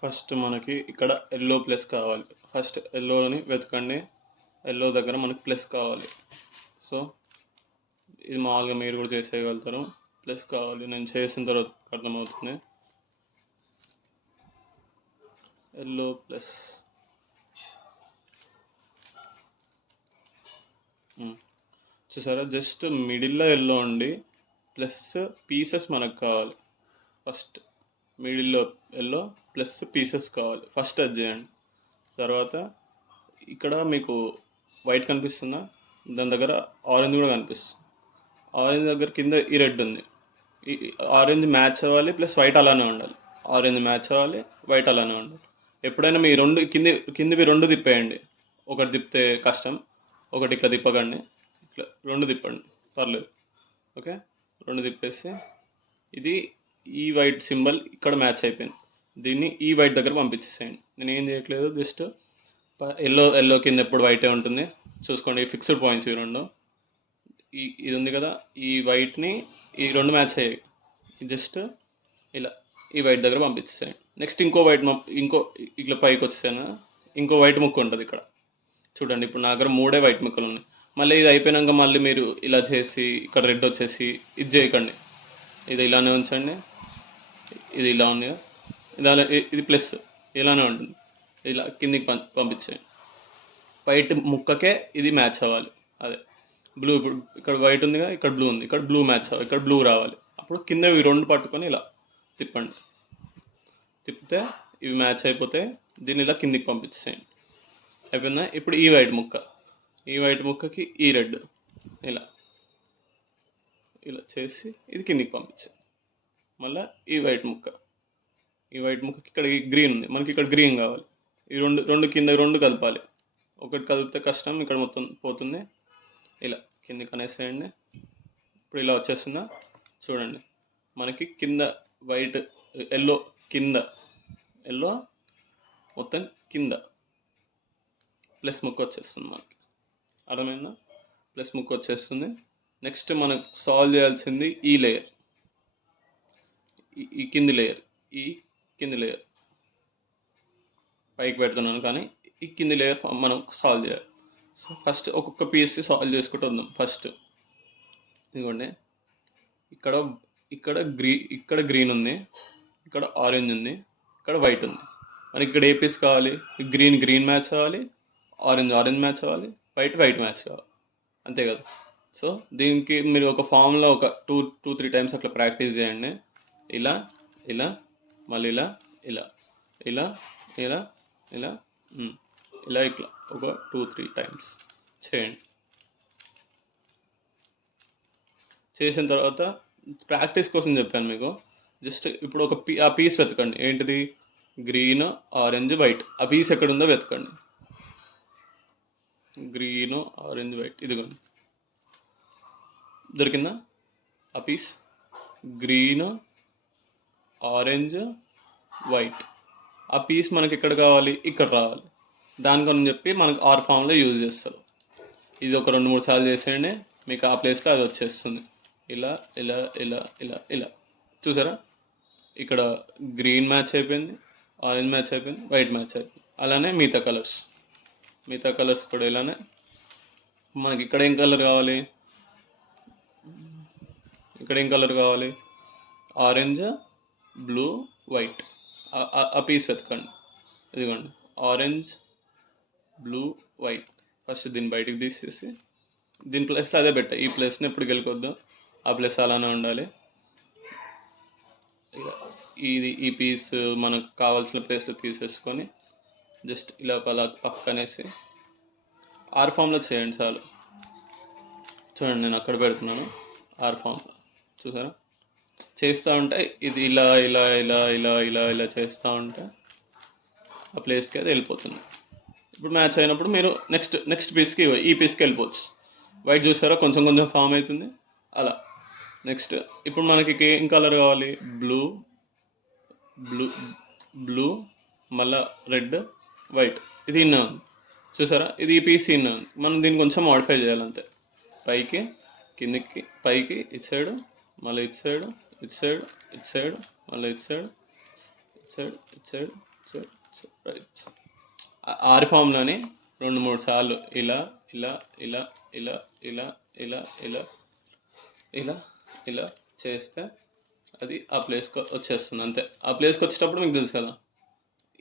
First మనకి ఇక్కడ yellow plus కావాలి. ఫస్ట్ ఎల్లోని వెతకండి. ఎల్లో దగ్గర మనకి ప్లస్ కావాలి. సో ఇది మామూలుగా మీరు కూడా చేసేయగలుగుతారు. ప్లస్ కావాలి. నేను చేసిన తర్వాత అర్థమవుతుంది. ఎల్లో ప్లస్ చూసారా, జస్ట్ మిడిల్లో ఎల్లో ఉండి ప్లస్ పీసెస్ మనకు కావాలి. ఫస్ట్ మిడిల్లో ఎల్లో ప్లస్ పీసెస్ కావాలి. ఫస్ట్ అది చేయండి. తర్వాత ఇక్కడ మీకు వైట్ కనిపిస్తుందా, దాని దగ్గర ఆరెంజ్ కూడా కనిపిస్తుంది. ఆరెంజ్ దగ్గర కింద ఈ రెడ్ ఉంది. ఈ ఆరెంజ్ మ్యాచ్ అవ్వాలి ప్లస్ వైట్ అలానే ఉండాలి. ఆరెంజ్ మ్యాచ్ అవ్వాలి, వైట్ అలానే ఉండాలి. ఎప్పుడైనా మీ రెండు కిందివి రెండు తిప్పేయండి. ఒకటి తిప్పితే కష్టం, ఒకటి ఇట్లా తిప్పకండి. ఇట్లా రెండు తిప్పండి, పర్లేదు. ఓకే, రెండు తిప్పేసి ఇది ఈ వైట్ సింబల్ ఇక్కడ మ్యాచ్ అయిపోయింది. దీన్ని ఈ వైట్ దగ్గర పంపించేసేయండి. నేను ఏం చేయట్లేదు, జస్ట్ ఎల్లో కింద ఎప్పుడు వైటే ఉంటుంది చూసుకోండి. ఈ ఫిక్స్డ్ పాయింట్స్ ఇవి రెండు. ఇది ఉంది కదా, ఈ వైట్ని ఈ రెండు మ్యాచ్ అయ్యాయి. జస్ట్ ఇలా ఈ వైట్ దగ్గర పంపించేసేయండి. నెక్స్ట్ ఇంకో వైట్ ఇంకో ఇట్లా పైకి వచ్చేసాను, ఇంకో వైట్ ముక్క ఉంటుంది ఇక్కడ. చూడండి, ఇప్పుడు నా దగ్గర మూడే వైట్ ముక్కలు ఉన్నాయి. మళ్ళీ ఇది అయిపోయాక మళ్ళీ మీరు ఇలా చేసి ఇక్కడ రెడ్ వచ్చేసి ఇది చేయకండి. ఇది ఇలానే ఉంచండి. ఇది ఇలా ఉంది కదా, ఇది ప్లస్ ఇలానే ఉంటుంది. ఇలా కిందికి పంపించేయండి. వైట్ ముక్కకే ఇది మ్యాచ్ అవ్వాలి. అదే బ్లూ, ఇప్పుడు ఇక్కడ వైట్ ఉంది కదా, ఇక్కడ బ్లూ ఉంది, ఇక్కడ బ్లూ మ్యాచ్ అవ్వాలి, ఇక్కడ బ్లూ రావాలి. అప్పుడు కింద ఇవి రెండు పట్టుకొని ఇలా తిప్పండి. తిప్పితే ఇవి మ్యాచ్ అయిపోతే దీన్ని ఇలా కిందికి పంపించేసేయండి. అయిపోయిందా? ఇప్పుడు ఈ వైట్ ముక్కకి ఈ రెడ్ ఇలా ఇలా చేసి ఇది కిందికి పంపించేయండి. మళ్ళీ ఈ వైట్ ముక్కకి ఇక్కడ గ్రీన్ ఉంది, మనకి ఇక్కడ గ్రీన్ కావాలి. ఈ రెండు కింద రెండు కలపాలి. ఒకటి కదిపితే కష్టం, ఇక్కడ మొత్తం పోతుంది. ఇలా కిందికి అనేసేయండి. ఇప్పుడు ఇలా వచ్చేస్తుందా చూడండి. మనకి కింద వైట్ ఎల్లో, కింద ఎల్లో మొత్తం కింద ప్లస్ ముక్క వచ్చేస్తుంది మనకి. అర్థమైందా? ప్లస్ ముక్క వచ్చేస్తుంది. నెక్స్ట్ మనకు సాల్వ్ చేయాల్సింది ఈ లేయర్, ఈ కింది లేయర్ పైకి పెడుతున్నాను కానీ ఈ కింది లేయర్ మనం సాల్వ్ చేయాలి. సో ఫస్ట్ ఒక్కొక్క పీస్ సాల్వ్ చేసుకుంటూ వద్దాం. ఫస్ట్ ఇదిగోండి, ఇక్కడ గ్రీన్ ఉంది, ఇక్కడ ఆరెంజ్ ఉంది, ఇక్కడ వైట్ ఉంది. మనకి ఇక్కడ ఏ పీస్ కావాలి? గ్రీన్ మ్యాచ్ కావాలి, ఆరెంజ్ మ్యాచ్ కావాలి, వైట్ మ్యాచ్ కావాలి. అంతే కదా. సో దీనికి మీరు ఒక ఫామ్లో ఒక 2-3 టైమ్స్ అట్లా ప్రాక్టీస్ చేయండి. ఇలా ఇలా మళ్ళీ ఇలా ఇలా ఇలా ఇలా ఇలా ఇలా ఇట్లా ఒక 2-3 టైమ్స్ చేయండి. చేసిన తర్వాత ప్రాక్టీస్ కోసం చెప్పాను మీకు. జస్ట్ ఇప్పుడు ఆ పీస్ వెతకండి. ఏంటిది? Green, orange, white. ఆ పీస్ ఎక్కడుందో వెతకండి. గ్రీన్, ఆరెంజ్, వైట్, ఇదిగోండి. దొరికిందా ఆ పీస్? Green, orange, white. ఆ పీస్ మనకి ఎక్కడ కావాలి? ఇక్కడ రావాలి. దానికని చెప్పి మనకు ఆర్ ఫామ్లో యూజ్ చేస్తారు. ఇది ఒక 2-3 సార్లు చేసేయండి, మీకు ఆ ప్లేస్లో అది వచ్చేస్తుంది. ఇలా ఇలా ఇలా ఇలా ఇలా చూసారా, ఇక్కడ గ్రీన్ మ్యాచ్ అయిపోయింది, ఆరెంజ్ మ్యాచ్ అయిపోయింది, వైట్ మ్యాచ్ అయిపోయింది. అలానే మిగతా కలర్స్ కూడా ఇలానే. మనకి ఇక్కడ ఏం కలర్ కావాలి? Orange, blue, white. ఆ పీస్ వెతకండి. ఇదిగోండి, ఆరెంజ్, బ్లూ, వైట్. ఫస్ట్ దీన్ని బయటికి తీసేసి దీని ప్లేస్లో అదే పెట్టా. ఈ ప్లేస్ని ఎప్పుడు గెలుకొద్దు, ఆ ప్లేస్ అలానే ఉండాలి. ఈ పీస్ మనకు కావాల్సిన ప్లేస్లో తీసేసుకొని జస్ట్ ఇలా పక్కనేసి ఆర్ ఫామ్లో చేయండి చాలు. చూడండి, నేను అక్కడ పెడుతున్నాను ఆర్ ఫామ్లో. చూసారా, చేస్తూ ఉంటే ఇది ఇలా ఇలా ఇలా ఇలా ఇలా ఇలా చేస్తూ ఉంటే ఆ ప్లేస్కి అది వెళ్ళిపోతుంది. ఇప్పుడు మ్యాచ్ అయినప్పుడు మీరు నెక్స్ట్ పీస్కి ఈ పీస్కి వెళ్ళిపోవచ్చు. వైట్ చూసారా, కొంచెం ఫామ్ అవుతుంది అలా. నెక్స్ట్ ఇప్పుడు మనకి ఏం కలర్ కావాలి? బ్లూ మళ్ళా రెడ్, వైట్. ఇది ఇన్న ఉంది చూసారా, ఇది ఈ పీస్ ఇన్న ఉంది. మనం దీన్ని కొంచెం మాడిఫై చేయాలంతే. పైకి కిందికి, పైకి ఇటు సైడు, మళ్ళీ ఇటు సైడు, మళ్ళీ ఇటు సైడు, రైట్. ఆర్ ఫామ్లోని 2-3 సార్లు ఇలా ఇలా ఇలా ఇలా ఇలా ఇలా ఇలా ఇలా ఇలా చేస్తే అది ఆ ప్లేస్కి వచ్చేస్తుంది అంతే. ఆ ప్లేస్కి వచ్చేటప్పుడు మీకు తెలుసు కదా,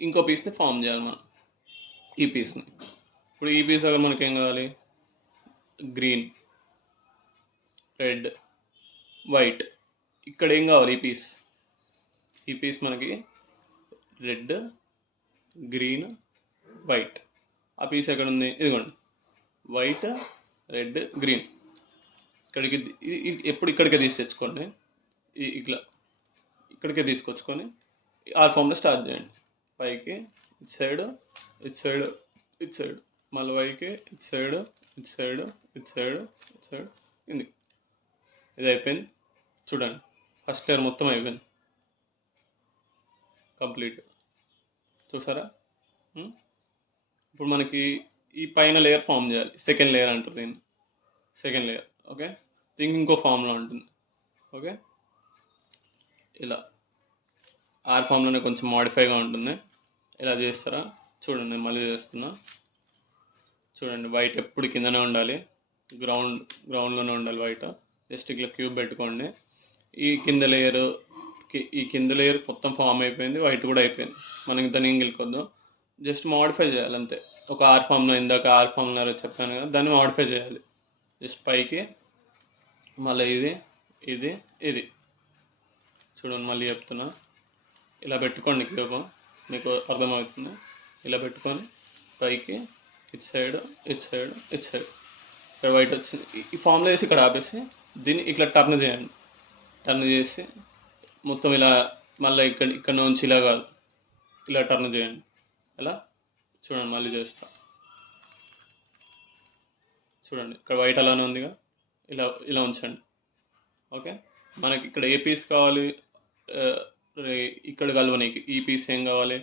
ఇంకో పీస్ని ఫామ్ చేయాలి మనం, ఈ పీస్ని. ఇప్పుడు ఈ పీస్ అక్కడ మనకి ఏం కావాలి, గ్రీన్, రెడ్, వైట్. ఇక్కడ ఏం కావాలి, ఈ పీస్ మనకి రెడ్, గ్రీన్, వైట్. ఆ పీస్ ఎక్కడ ఉంది, ఇదిగోండి, వైట్, రెడ్, గ్రీన్. ఇక్కడికి ఎప్పుడు ఇక్కడికే తీసి తెచ్చుకోండి, ఇట్లా ఇక్కడికే తీసుకొచ్చుకొని ఆర్ ఫామ్లో స్టార్ట్ చేయండి. పైకి ఇటు సైడ్, ఇటు సైడ్, ఇటు సైడ్, మళ్ళీ పైకి ఇటు సైడ్, ఇటు సైడ్, ఇటు సైడ్, ఇటు సైడ్, ఇది ఇది అయిపోయింది. చూడండి, ఫస్ట్ లేయర్ మొత్తం అయిపోయింది కంప్లీట్. చూసారా? ఇప్పుడు మనకి ఈ పైన లేయర్ ఫామ్ చేయాలి, సెకండ్ లేయర్ అంటారు దీన్ని, సెకండ్ లేయర్. ఓకే, దీనికి ఇంకో ఫామ్లో ఉంటుంది. ఓకే, ఇలా ఆర్ ఫామ్లోనే కొంచెం మాడిఫైగా ఉంటుంది. ఇలా చేస్తారా? చూడండి, మళ్ళీ చేస్తున్నా. చూడండి, వైట్ ఎప్పుడు కిందనే ఉండాలి, గ్రౌండ్లోనే ఉండాలి వైట్. జస్ట్ ఇట్లా క్యూబ్ పెట్టుకోండి. ఈ కింద లేయర్ మొత్తం ఫామ్ అయిపోయింది, వైట్ కూడా అయిపోయింది. మనకి దాన్ని ఏం గెలుకొద్దు, జస్ట్ మాడిఫై చేయాలి అంతే. ఒక ఆర్ ఫామ్లో, ఇందాక ఆర్ ఫామ్లో చెప్పాను కదా, దాన్ని మాడిఫై చేయాలి. జస్ట్ పైకి, మళ్ళీ ఇది ఇది ఇది. చూడండి, మళ్ళీ చెప్తున్నా, ఇలా పెట్టుకోండి క్యూబ్, మీకు అర్థమవుతుంది. ఇలా పెట్టుకొని పైకి, ఇటు సైడ్, ఇటు సైడ్, ఇటు సైడ్. ఇక్కడ వైట్ వచ్చింది, ఈ ఫామ్లో వేసి ఇక్కడ ఆపేసి దీన్ని ఇట్లా టర్న్ చేయండి. టర్న్ చేసి మొత్తం ఇలా, మళ్ళీ ఇక్కడ నుంచి ఇలా కాదు, ఇలా టర్న్ చేయండి. ఎలా చూడండి, మళ్ళీ చేస్తా. చూడండి, ఇక్కడ వైట్ అలానే ఉందిగా, ఇలా ఇలా ఉంచండి. ఓకే, మనకి ఇక్కడ ఏ పీస్ కావాలి, ఇక్కడ కలవనీకి ఈ పీస్ ఏం కావాలి,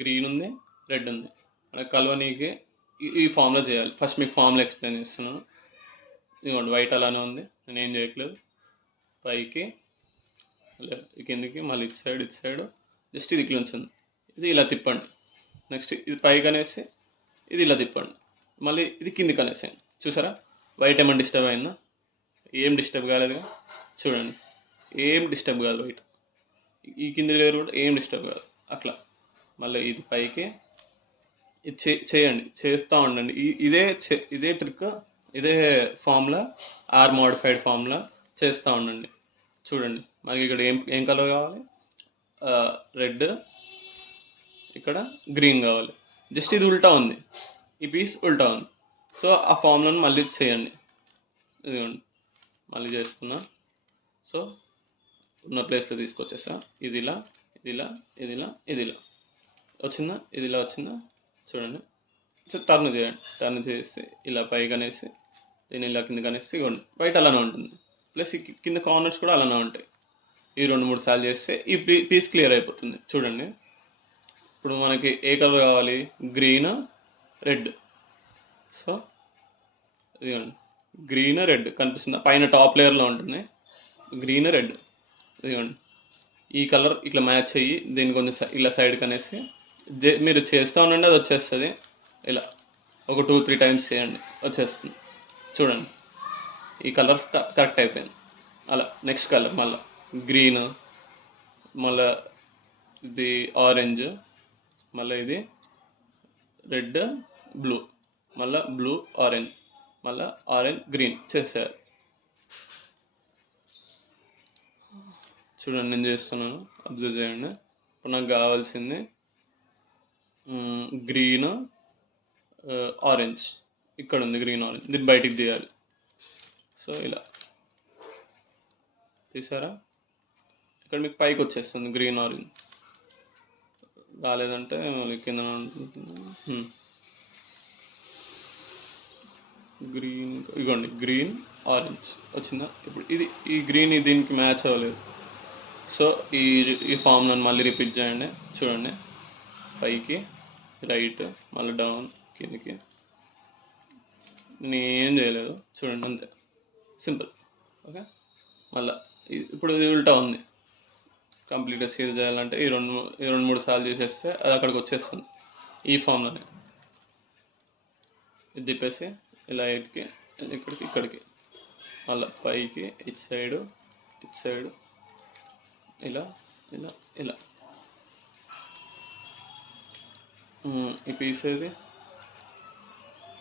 గ్రీన్ ఉంది, రెడ్ ఉంది. మనకి కలవనీకి ఈ ఫామ్లో చేయాలి. ఫస్ట్ మీకు ఫామ్లో ఎక్స్ప్లెయిన్ చేస్తున్నాను. ఇదిగోండి, వైట్ అలానే ఉంది, నేను ఏం చేయట్లేదు. పైకి, కిందికి, మళ్ళీ ఇటు సైడ్, ఇటు సైడ్, జస్ట్ ఇది ఇట్లా ఉంచండి. ఇది ఇలా తిప్పండి. నెక్స్ట్ ఇది పైకి అనేసి ఇది ఇలా తిప్పండి. మళ్ళీ ఇది కిందికి అనేసేయండి. చూసారా, వైట్ ఏమైనా డిస్టర్బ్ అయిందా? ఏం డిస్టర్బ్ కాలేదుగా. చూడండి, ఏం డిస్టర్బ్ కాదు వైట్. ఈ కింది లేయర్ కూడా ఏం డిస్టర్బ్ కాదు. అట్లా మళ్ళీ ఇది పైకి, ఇది చేయండి, చేస్తూ ఉండండి. ఇదే ట్రిక్, ఇదే ఫార్ములా, ఆర్ మోడిఫైడ్ ఫార్ములా చేస్తూ ఉండండి. చూడండి, మనకి ఇక్కడ ఏం కలర్ కావాలి, రెడ్, ఇక్కడ గ్రీన్ కావాలి. జస్ట్ ఇది ఉల్టా ఉంది, ఈ పీస్ ఉల్టా ఉంది. సో ఆ ఫార్ములాను మళ్ళీ చేయండి. ఇదిగోండి, మళ్ళీ చేస్తున్నా. సో ఉన్న ప్లేస్లో తీసుకొచ్చేసా. ఇది ఇలా, ఇది ఇలా, ఇది ఇలా, ఇది ఇలా వచ్చిందా, ఇది ఇలా వచ్చిందా. చూడండి, ఇట్లా టర్న్ చేయండి. టర్న్ చేసి ఇలా పైకి అనేసి దీన్ని ఇలా కిందకి అనేసి, ఇవ్వండి, వైట్ అలానే ఉంటుంది. ప్లస్ ఈ కింద కార్నర్స్ కూడా అలానే ఉంటాయి. ఈ 2-3 సార్లు చేస్తే ఈ పీస్ క్లియర్ అయిపోతుంది. చూడండి, ఇప్పుడు మనకి ఏ కలర్ కావాలి, గ్రీన్, రెడ్. సో ఇదిగోండి, గ్రీన్, రెడ్ కనిపిస్తుందా, పైన టాప్ లేయర్లో ఉంటుంది గ్రీన్, రెడ్. ఇదిగోండి, ఈ కలర్ ఇట్లా మ్యాచ్ అయ్యి దీన్ని కొంచెం ఇలా సైడ్కి అనేసి మీరు చేస్తూ ఉండండి, అది వచ్చేస్తుంది. ఇలా ఒక 2-3 టైమ్స్ చేయండి, వచ్చేస్తుంది. చూడండి, ఈ కలర్ కరెక్ట్ అయిపోయింది. అలా నెక్స్ట్ కలర్ మళ్ళీ గ్రీన్, మళ్ళీ ఇది ఆరెంజ్, మళ్ళీ ఇది రెడ్, బ్లూ, మళ్ళీ బ్లూ, ఆరెంజ్, మళ్ళీ ఆరెంజ్, గ్రీన్ చేసేయాలి. చూడండి, నేను చేస్తున్నాను, అబ్జర్వ్ చేయండి. ఇప్పుడు నాకు కావాల్సింది గ్రీన్, ఆరెంజ్. ఇక్కడ ఉంది గ్రీన్, ఆరెంజ్, దీన్ని బయటికి తీయాలి. సో ఇలా తీసారా, ఇక్కడ మీకు పైకి వచ్చేస్తుంది గ్రీన్, ఆరెంజ్. రాలేదంటే మళ్ళీ కింద గ్రీన్, ఇగోండి గ్రీన్, ఆరెంజ్ వచ్చిందా. ఇప్పుడు ఈ గ్రీన్ దీనికి మ్యాచ్ అవ్వలేదు. సో ఈ ఫామ్ నన్ను మళ్ళీ రిపీట్ చేయండి. చూడండి, పైకి, రైట్, మళ్ళీ డౌన్, కిందికి. నేనేం చేయలేదు, చూడండి, అంతే, సింపుల్. ఓకే, మళ్ళీ ఇప్పుడు ఇది ఉల్టా ఉంది, కంప్లీట్గా సీల్ చేయాలంటే ఈ రెండు మూడు సార్లు చేసేస్తే అది అక్కడికి వచ్చేస్తుంది ఈ ఫామ్లోనే. ఇది తిప్పేసి ఇలా ఇటుకి ఇక్కడికి అలా పైకి ఇటు సైడు ఇలా ఇలా ఇలా ఈ పీస్ ఏది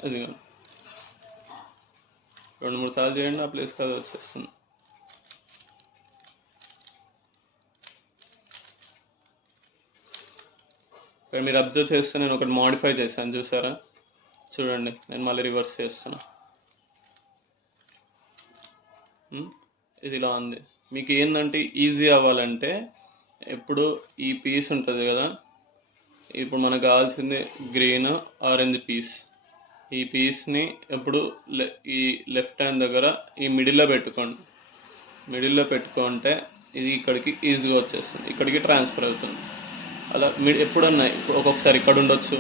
అది కానీ 2-3 సార్లు చేయండి, ఆ ప్లేస్కి అది వచ్చేస్తుంది. ఇక్కడ మీరు అబ్జర్వ్ చేస్తే నేను ఒకటి మాడిఫై చేశాను చూసారా, చూడండి. నేను మళ్ళీ రివర్స్ చేస్తున్నా. ఇది ఇలా ఉంది. మీకు ఏంటంటే ఈజీ అవ్వాలంటే ఇప్పుడు ఈ పీస్ ఉంటుంది కదా, ఇప్పుడు మనకు కావాల్సింది గ్రీన్ ఆరెంజ్ పీస్. ఈ పీస్ని ఎప్పుడు ఈ లెఫ్ట్ హ్యాండ్ దగ్గర ఈ మిడిల్లో పెట్టుకోండి. మిడిల్లో పెట్టుకుంటే ఇది ఇక్కడికి ఈజీగా వచ్చేస్తుంది, ఇక్కడికి ట్రాన్స్ఫర్ అవుతుంది. అలా ఎప్పుడన్నా ఒక్కొక్కసారి ఇక్కడ ఉండొచ్చు,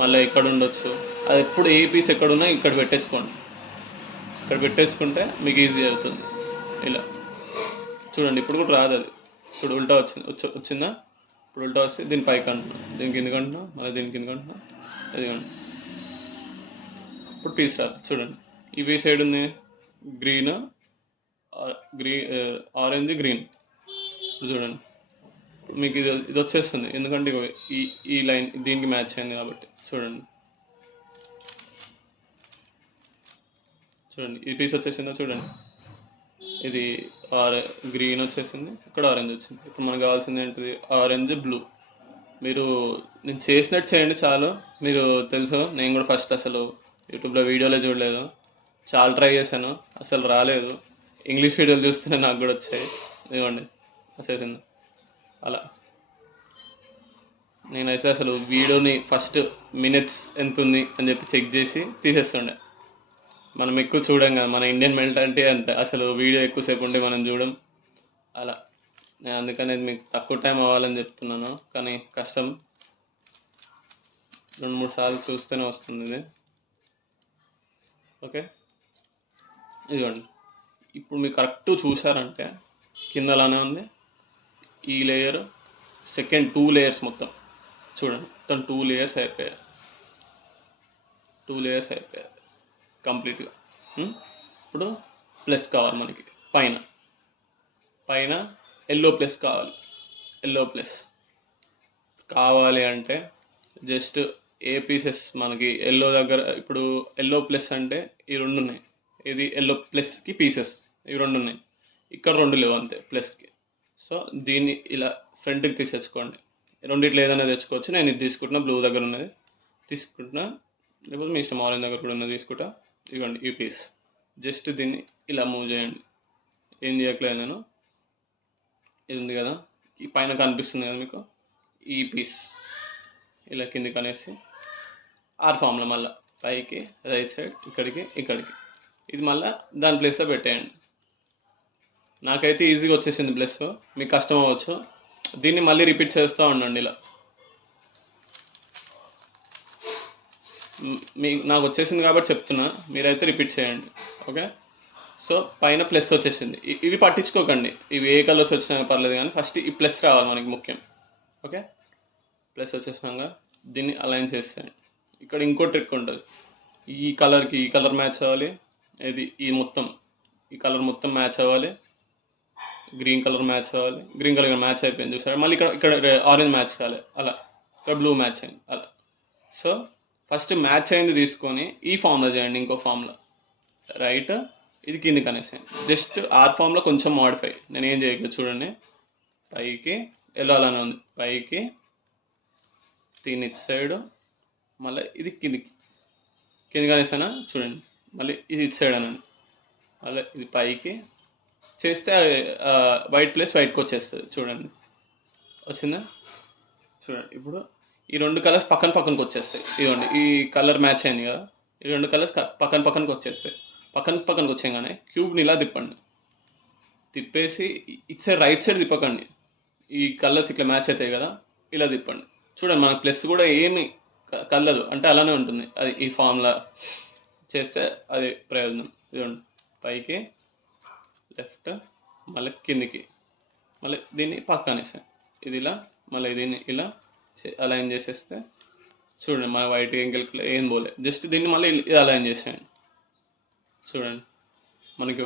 మళ్ళీ ఇక్కడ ఉండొచ్చు. అది ఎప్పుడు ఏ పీస్ ఎక్కడున్నా ఇక్కడ పెట్టేసుకోండి. ఇక్కడ పెట్టేసుకుంటే మీకు ఈజీ అవుతుంది. ఇలా చూడండి, ఇప్పుడు కూడా రాదు అది. ఇప్పుడు ఉల్టా వచ్చిందా? ఇప్పుడు ఉల్టా వస్తే దీని పైకి అంటున్నాం, దీనికి ఎందుకు అంటున్నాం, మళ్ళీ దీనికి ఎందుకు అంటున్నాం, అది అంటున్నాం. ఇప్పుడు పీస్ రాదు. చూడండి, ఈ పీస్ సైడ్ ఉంది గ్రీన్ ఆరెంజ్ గ్రీన్. చూడండి మీకు ఇది వచ్చేస్తుంది, ఎందుకంటే ఈ లైన్ దీనికి మ్యాచ్ అయింది కాబట్టి. చూడండి ఈ పీస్ వచ్చేసిందా? చూడండి, ఇది గ్రీన్ వచ్చేసింది, ఇక్కడ ఆరెంజ్ వచ్చింది. ఇప్పుడు మనకు కావాల్సింది ఏంటిది? Orange blue. మీరు నేను చేసినట్టు చేయండి చాలు. మీరు తెలుసు, నేను కూడా ఫస్ట్ అసలు యూట్యూబ్లో వీడియోలే చూడలేదు, చాలా ట్రై చేశాను, అసలు రాలేదు. ఇంగ్లీష్ వీడియోలు చూస్తేనే నాకు కూడా వచ్చాయి. ఇదిగోండి వచ్చేసింది. అలా నేనైతే అసలు వీడియోని ఫస్ట్ మినిట్స్ ఎంత ఉంది అని చెప్పి చెక్ చేసి తీసేస్తుండే. మనం ఎక్కువ చూడం కదా, మన ఇండియన్ మెంటాలిటీ అంతే, అసలు వీడియో ఎక్కువసేపు ఉంటే మనం చూడం. అలా నేను అందుకనే మీకు తక్కువ టైం అవ్వాలని చెప్తున్నాను, కానీ కష్టం. 2-3 సార్లు చూస్తేనే వస్తుంది ఇది. ఓకే, ఇదిగోండి. ఇప్పుడు మీరు కరెక్ట్ చూసారంటే కింద అలానే ఉంది. ఈ లేయర్ సెకండ్ 2 లేయర్స్ మొత్తం చూడండి, మొత్తం 2 లేయర్స్ అయిపోయాయి. 2 లేయర్స్ అయిపోయాయి కంప్లీట్గా. ఇప్పుడు ప్లస్ కావాలి మనకి, పైన ఎల్లో ప్లస్ కావాలి అంటే జస్ట్ ఏ పీసెస్ మనకి ఎల్లో దగ్గర, ఇప్పుడు ఎల్లో ప్లస్ అంటే ఈ 2 ఉన్నాయి, ఇది ఎల్లో ప్లస్కి పీసెస్ ఇవి 2 ఉన్నాయి, ఇక్కడ 2 లేవు అంతే ప్లస్కి. సో దీన్ని ఇలా ఫ్రంట్కి తీసేసుకోండి. రెండిట్లో ఏదైనా తెచ్చుకోవచ్చు. నేను ఇది తీసుకుంటున్నా, బ్లూ దగ్గర ఉన్నది తీసుకుంటున్నా, లేకపోతే మీ ఇష్టం ఆరెంజ్ దగ్గర కూడా ఉన్నది తీసుకుంటా. ఇవ్వండి ఈ పీస్, జస్ట్ దీన్ని ఇలా మూవ్ చేయండి. ఏం చేయట్లేదు నేను, ఇది ఉంది కదా, ఈ పైన కనిపిస్తుంది కదా మీకు, ఈ పీస్ ఇలా కిందికి అనేసి ఆర్ ఫామ్లో మళ్ళీ పైకి రైట్ సైడ్ ఇక్కడికి ఇది మళ్ళీ దాని ప్లేస్లో పెట్టేయండి. నాకైతే ఈజీగా వచ్చేసింది ప్లస్, మీకు కష్టం అవ్వచ్చు. దీన్ని మళ్ళీ రిపీట్ చేస్తూ ఉండండి ఇలా. నాకు వచ్చేసింది కాబట్టి చెప్తున్నా, మీరైతే రిపీట్ చేయండి. ఓకే, సో పైన ప్లస్ వచ్చేసింది. ఇవి పట్టించుకోకండి, ఇవి ఏ కలర్స్ వచ్చినా పర్లేదు, కానీ ఫస్ట్ ఈ ప్లస్ రావాలి మనకి ముఖ్యం. ఓకే, ప్లస్ వచ్చేసినాక దీన్ని అలైన్ చేసేయండి. ఇక్కడ ఇంకో ట్రిక్ ఉంటుంది, ఈ కలర్కి ఈ కలర్ మ్యాచ్ అవ్వాలి, ఈ కలర్ మొత్తం మ్యాచ్ అవ్వాలి, గ్రీన్ కలర్ మ్యాచ్ అవ్వాలి. గ్రీన్ కలర్ మ్యాచ్ అయిపోయింది చూసారు, మళ్ళీ ఇక్కడ ఆరెంజ్ మ్యాచ్ కావాలి, అలా ఇక్కడ బ్లూ మ్యాచ్ అయింది అలా. సో ఫస్ట్ మ్యాచ్ అయింది తీసుకొని ఈ ఫామ్లో చేయండి, ఇంకో ఫామ్లో రైట్, ఇది కిందికి అనేసేయండి. జస్ట్ ఆర్ ఫామ్లో కొంచెం మోడిఫై, నేను ఏం చేయట్లేదు. చూడండి, పైకి వెళ్ళాలని ఉంది, పైకి దీని ఇటు సైడ్, మళ్ళీ ఇది కిందికి అనేసానా. చూడండి, మళ్ళీ ఇది ఇటు సైడ్ అనండి, మళ్ళీ ఇది పైకి చేస్తే వైట్ ప్లేస్ వైట్కి వచ్చేస్తుంది. చూడండి వచ్చిందా? చూడండి, ఇప్పుడు ఈ 2 కలర్స్ పక్కనకి వచ్చేస్తాయి. ఇదిగోండి, ఈ కలర్ మ్యాచ్ అయింది కదా, ఈ 2 కలర్స్ పక్కనకి వచ్చేస్తాయి. పక్కనకి వచ్చేయగానే క్యూబ్ని ఇలా తిప్పేసి ఇటు సైడ్ రైట్ సైడ్ తిప్పకండి. ఈ కలర్స్ ఇట్లా మ్యాచ్ అవుతాయి కదా, ఇలా తిప్పండి. చూడండి, మనకు ప్లస్ కూడా ఏమి కలదు, అంటే అలానే ఉంటుంది. అది ఈ ఫామ్లా చేస్తే అది ప్రయోజనం. ఇదిగోండి, పైకి లెఫ్ట్, మళ్ళీ కిందికి మళ్ళీ దీన్ని పక్కనేసాను. ఇది ఇలా మళ్ళీ దీన్ని ఇలా అలైన్ చేసేస్తే చూడండి మన వైట్ ఎంకెల్కి ఏం పోలే. జస్ట్ దీన్ని మళ్ళీ ఇది అలైన్ చేసేయండి. చూడండి మనకి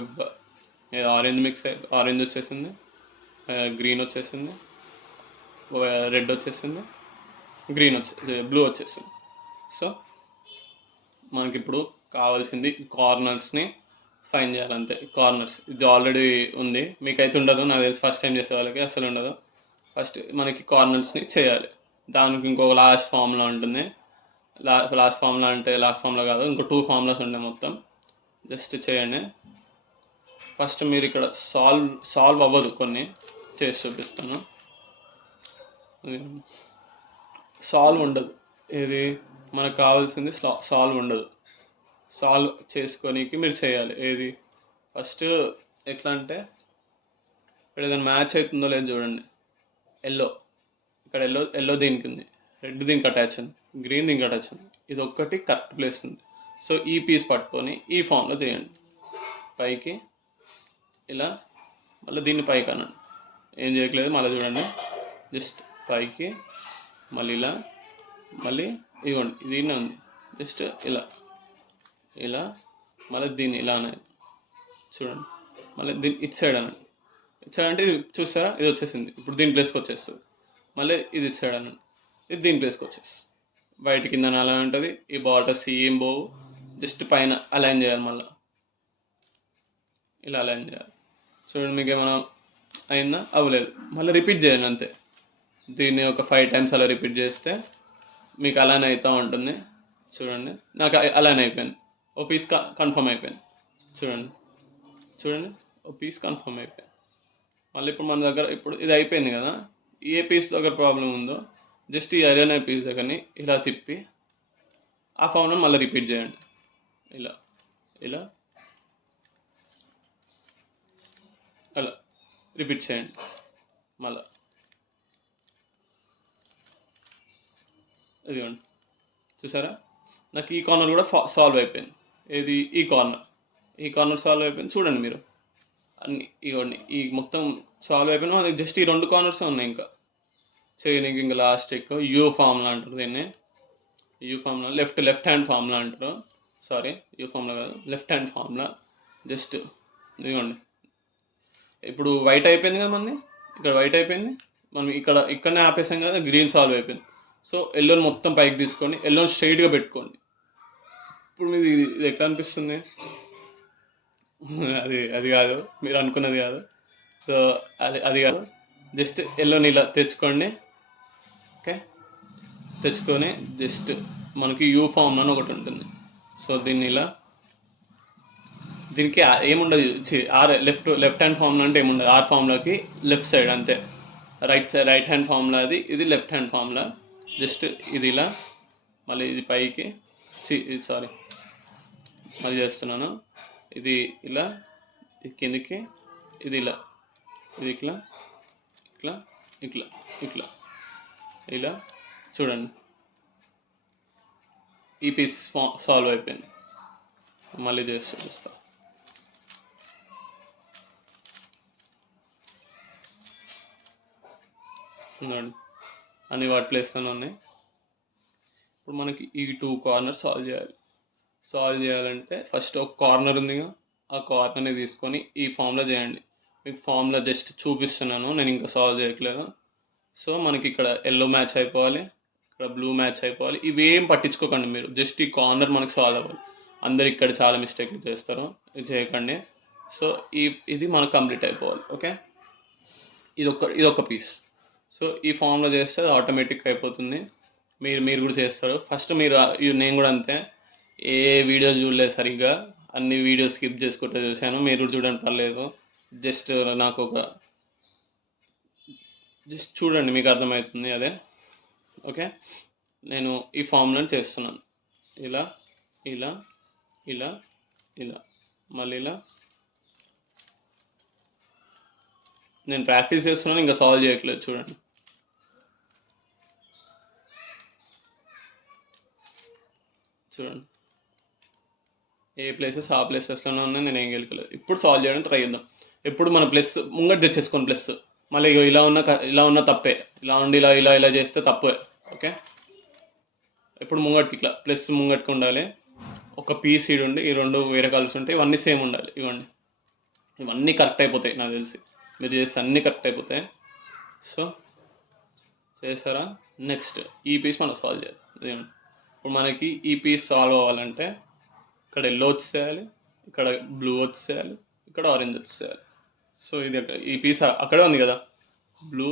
ఆరెంజ్ మిక్స్ ఆరెంజ్ వచ్చేసింది, గ్రీన్ వచ్చేసింది, రెడ్ వచ్చేసింది, గ్రీన్ బ్లూ వచ్చేసింది. సో మనకి ఇప్పుడు కావాల్సింది కార్నర్స్ని ఫైన్ చేయాలంతే. కార్నర్స్ ఇది ఆల్రెడీ ఉంది, మీకైతే ఉండదు నాకు తెలిసి. ఫస్ట్ టైం చేసే వాళ్ళకి అసలు ఉండదు. ఫస్ట్ మనకి కార్నర్స్ని చేయాలి. దానికి ఇంకో లాస్ట్ ఫార్ములా ఉంటుంది. లాస్ట్ ఫార్ములా అంటే లాస్ట్ ఫార్ములా కాదు, ఇంకో 2 ఫార్ములాస్ ఉంటాయి మొత్తం. జస్ట్ చేయండి. ఫస్ట్ మీరు ఇక్కడ సాల్వ్ అవ్వదు, కొన్ని చేసి చూపిస్తాను. సాల్వ్ ఉండదు, ఇది మనకు కావాల్సింది సాల్వ్ ఉండదు. సాల్వ్ చేసుకోనికి మీరు చేయాలి. ఏది ఫస్ట్ ఎట్లా అంటే ఇక్కడ ఏదైనా మ్యాచ్ అవుతుందో లేదో చూడండి. ఇక్కడ ఎల్లో దీనికి ఉంది, రెడ్ దీనికి అటాచ్ ఉంది, గ్రీన్ దీనికి అటాచ్ ఉంది. ఇది ఒక్కటి కరెక్ట్ ప్లేస్ ఉంది. సో ఈ పీస్ పట్టుకొని ఈ ఫామ్లో చేయండి. పైకి ఇలా మళ్ళీ దీన్ని పైకి అనండి. ఏం చేయట్లేదు, మళ్ళీ చూడండి. జస్ట్ పైకి మళ్ళీ ఇలా, మళ్ళీ ఇదిగోండి దీన్నే ఉంది. జస్ట్ ఇలా ఇలా మళ్ళీ దీన్ని ఇలా అనేది చూడండి. మళ్ళీ దీన్ని ఇటు సైడ్ అనండి. ఇటు సైడ్ అంటే ఇది చూస్తారా, ఇది వచ్చేసింది. ఇప్పుడు దీని ప్లేస్కి వచ్చేస్తుంది. మళ్ళీ ఇది ఇటు సైడ్ అనండి, ఇది దీని ప్లేస్కి వచ్చేస్తుంది. బయట కింద అలా ఉంటుంది. ఈ బార్డర్స్ ఏం పోవు, జస్ట్ పైన అలైన్ చేయాలి. మళ్ళీ ఇలా అలైన్ చేయాలి. చూడండి మీకు ఏమైనా అయిందా, అవ్వలేదు, మళ్ళీ రిపీట్ చేయండి అంతే. దీన్ని ఒక 5 times అలా రిపీట్ చేస్తే మీకు అలానే అవుతూ ఉంటుంది. చూడండి నాకు అలానే అయిపోయింది. ఓ పీస్ కన్ఫర్మ్ అయిపోయింది. చూడండి ఓ పీస్ కన్ఫర్మ్ అయిపోయింది. మళ్ళీ ఇప్పుడు మన దగ్గర ఇప్పుడు ఇది అయిపోయింది కదా. ఏ పీస్ దగ్గర ప్రాబ్లం ఉందో జస్ట్ ఈ ఐరన్ పీస్ దగ్గరని ఇలా తిప్పి ఆ ఫామ్లో మళ్ళీ రిపీట్ చేయండి. ఇలా ఇలా అలా రిపీట్ చేయండి. మళ్ళీ ఇదిగోండి, చూసారా నాకు ఈ కార్నర్ కూడా సాల్వ్ అయిపోయింది. ఏది ఈ కార్నర్ సాల్వ్ అయిపోయింది. చూడండి మీరు అన్ని ఇవ్వండి, ఈ మొత్తం సాల్వ్ అయిపోయినా అది జస్ట్ ఈ 2 కార్నర్స్ ఉన్నాయి. ఇంకా చేయడానికి ఇంకా లాస్ట్ ఎక్కువ యూ ఫార్ములా అంటారు దీన్ని. You formula left hand formula అంటారు. సారీ, యూ ఫార్ములా కాదు, లెఫ్ట్ హ్యాండ్ ఫార్ములా. జస్ట్ ఇదిగోండి, ఇప్పుడు వైట్ అయిపోయింది కదా మనది. ఇక్కడ వైట్ అయిపోయింది, మనం ఇక్కడనే ఆపేసాం కదా. గ్రీన్ సాల్వ్ అయిపోయింది. సో ఎల్లోని మొత్తం పైకి తీసుకొని ఎల్లోని స్ట్రైట్గా పెట్టుకోండి. ఇప్పుడు మీది ఇది ఎట్లా అనిపిస్తుంది? అది కాదు, మీరు అనుకున్నది కాదు. సో అది కాదు, జస్ట్ ఎల్లోని ఇలా తెచ్చుకోండి. ఓకే, తెచ్చుకొని జస్ట్ మనకి యూ ఫామ్ అని ఒకటి ఉంటుంది. సో దీన్ని ఇలా, దీనికి ఏముండదు. లెఫ్ట్ హ్యాండ్ ఫార్ములా అంటే ఏముండదు. ఆర్ ఫార్ములాకి లెఫ్ట్ సైడ్ అంతే. రైట్ హ్యాండ్ ఫార్ములా ఇది లెఫ్ట్ హ్యాండ్ ఫార్ములా. జస్ట్ ఇది ఇలా, మళ్ళీ ఇది పైకి, సారీ మళ్ళీ చేస్తున్నాను. ఇది ఇలా, ఇది కిందికి, ఇది ఇలా, ఇది ఇట్లా ఇట్లా ఇట్లా ఇట్లా ఇలా. చూడండి ఈ పీస్ సాల్వ్ అయిపోయింది. మళ్ళీ చేసి చూపిస్తా. అన్ని వాటి ప్లేస్లోనే ఉన్నాయి. ఇప్పుడు మనకి ఈ 2 కార్నర్స్ సాల్వ్ చేయాలంటే ఫస్ట్ ఒక కార్నర్ ఉందిగా, ఆ కార్నర్ని తీసుకొని ఈ ఫామ్లో చేయండి. మీకు ఫామ్లో జస్ట్ చూపిస్తున్నాను, నేను ఇంకా సాల్వ్ చేయట్లేదు. సో మనకి ఇక్కడ ఎల్లో మ్యాచ్ అయిపోవాలి, ఇక్కడ బ్లూ మ్యాచ్ అయిపోవాలి. ఇవేం పట్టించుకోకండి మీరు, జస్ట్ ఈ కార్నర్ మనకి సాల్వ్ అవ్వాలి. అందరు ఇక్కడ చాలా మిస్టేక్లు చేస్తారు, ఇది చేయకండి. సో ఇది మనకు కంప్లీట్ అయిపోవాలి. ఓకే, ఇదొక పీస్. సో ఈ ఫామ్లో చేస్తే అది ఆటోమేటిక్ అయిపోతుంది. మీరు కూడా చేస్తారు. ఫస్ట్ నేను కూడా అంతే, ఏ వీడియో చూడలేదు సరిగ్గా, అన్ని వీడియోస్ స్కిప్ చేసుకుంటూ చూశాను. మీరు కూడా చూడండి, పర్లేదు. జస్ట్ నాకు జస్ట్ చూడండి, మీకు అర్థమవుతుంది అదే. ఓకే, నేను ఈ ఫామ్లో చేస్తున్నాను. ఇలా ఇలా ఇలా ఇలా మళ్ళీ ఇలా. నేను ప్రాక్టీస్ చేస్తున్నాను, ఇంకా సాల్వ్ చేయట్లేదు. చూడండి ఏ ప్లేసెస్ ఆ ప్లేసెస్లోనే ఉన్నాయి, నేను ఏం గెలకలేదు. ఇప్పుడు సాల్వ్ చేయడానికి ట్రై చేద్దాం. ఎప్పుడు మన ప్లస్ ముంగట తెచ్చేసుకోండి, ప్లస్ మళ్ళీ ఇగో ఇలా ఉన్న తప్పే, ఇలా ఉండి ఇలా ఇలా ఇలా చేస్తే తప్పే. ఓకే, ఇప్పుడు ముంగటికి ఇట్లా ప్లస్ ముంగటికి ఉండాలి. ఒక పీస్ ఈడు ఉండి ఈ రెండు వేరే కలర్స్ ఉంటాయి, ఇవన్నీ సేమ్ ఉండాలి. ఇవ్వండి, ఇవన్నీ కరెక్ట్ అయిపోతాయి నాకు తెలిసి. మీరు చేస్తే అన్నీ కరెక్ట్ అయిపోతాయి. సో చేస్తారా? నెక్స్ట్ ఈ పీస్ మనం సాల్వ్ చేయాలి. ఇదిగోండి. ఇప్పుడు మనకి ఈ పీస్ సాల్వ్ అవ్వాలంటే ఇక్కడ ఎల్లో వచ్చేయాలి, ఇక్కడ బ్లూ వచ్చేయాలి, ఇక్కడ ఆరెంజ్ వచ్చేయాలి. సో ఇది ఈ పీస్ అక్కడే ఉంది కదా, బ్లూ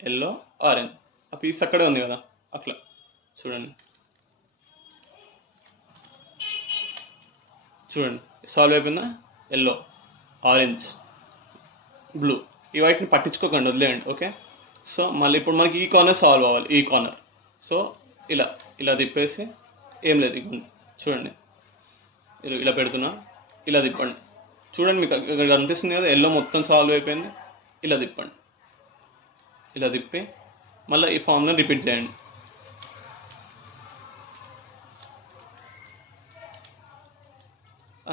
ఎల్లో ఆరెంజ్, ఆ పీస్ అక్కడే ఉంది కదా, అట్లా చూడండి. చూడండి సాల్వ్ అయిపోయిందా? ఎల్లో, ఆరెంజ్, బ్లూ, ఈ వాటిని పట్టించుకోకండి, వదిలేయండి. ఓకే, సో మళ్ళీ ఇప్పుడు మనకి ఈ కార్నర్ సాల్వ్ అవ్వాలి, ఈ కార్నర్. సో ఇలా ఇలా తిప్పేసి ఏం లేదు, ఇవ్వండి చూడండి, ఇలా పెడుతున్నా, ఇలా తిప్పండి. చూడండి మీకు ఇక్కడ కనిపిస్తుంది కదా, ఎల్లో మొత్తం సాల్వ్ అయిపోయింది. ఇలా తిప్పండి, ఇలా తిప్పి మళ్ళీ ఈ ఫామ్లో రిపీట్ చేయండి.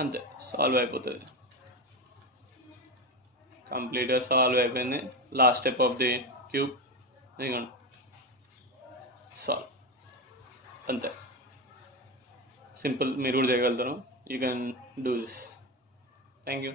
అంతే, సాల్వ్ అయిపోతుంది. కంప్లీట్గా సాల్వ్ అయిపోయింది. Last step of the cube, ఇదిగోండి సాల్వ్. అంతే, సింపుల్. మీరు కూడా చేయగలుగుతారు. You can do this. Thank you.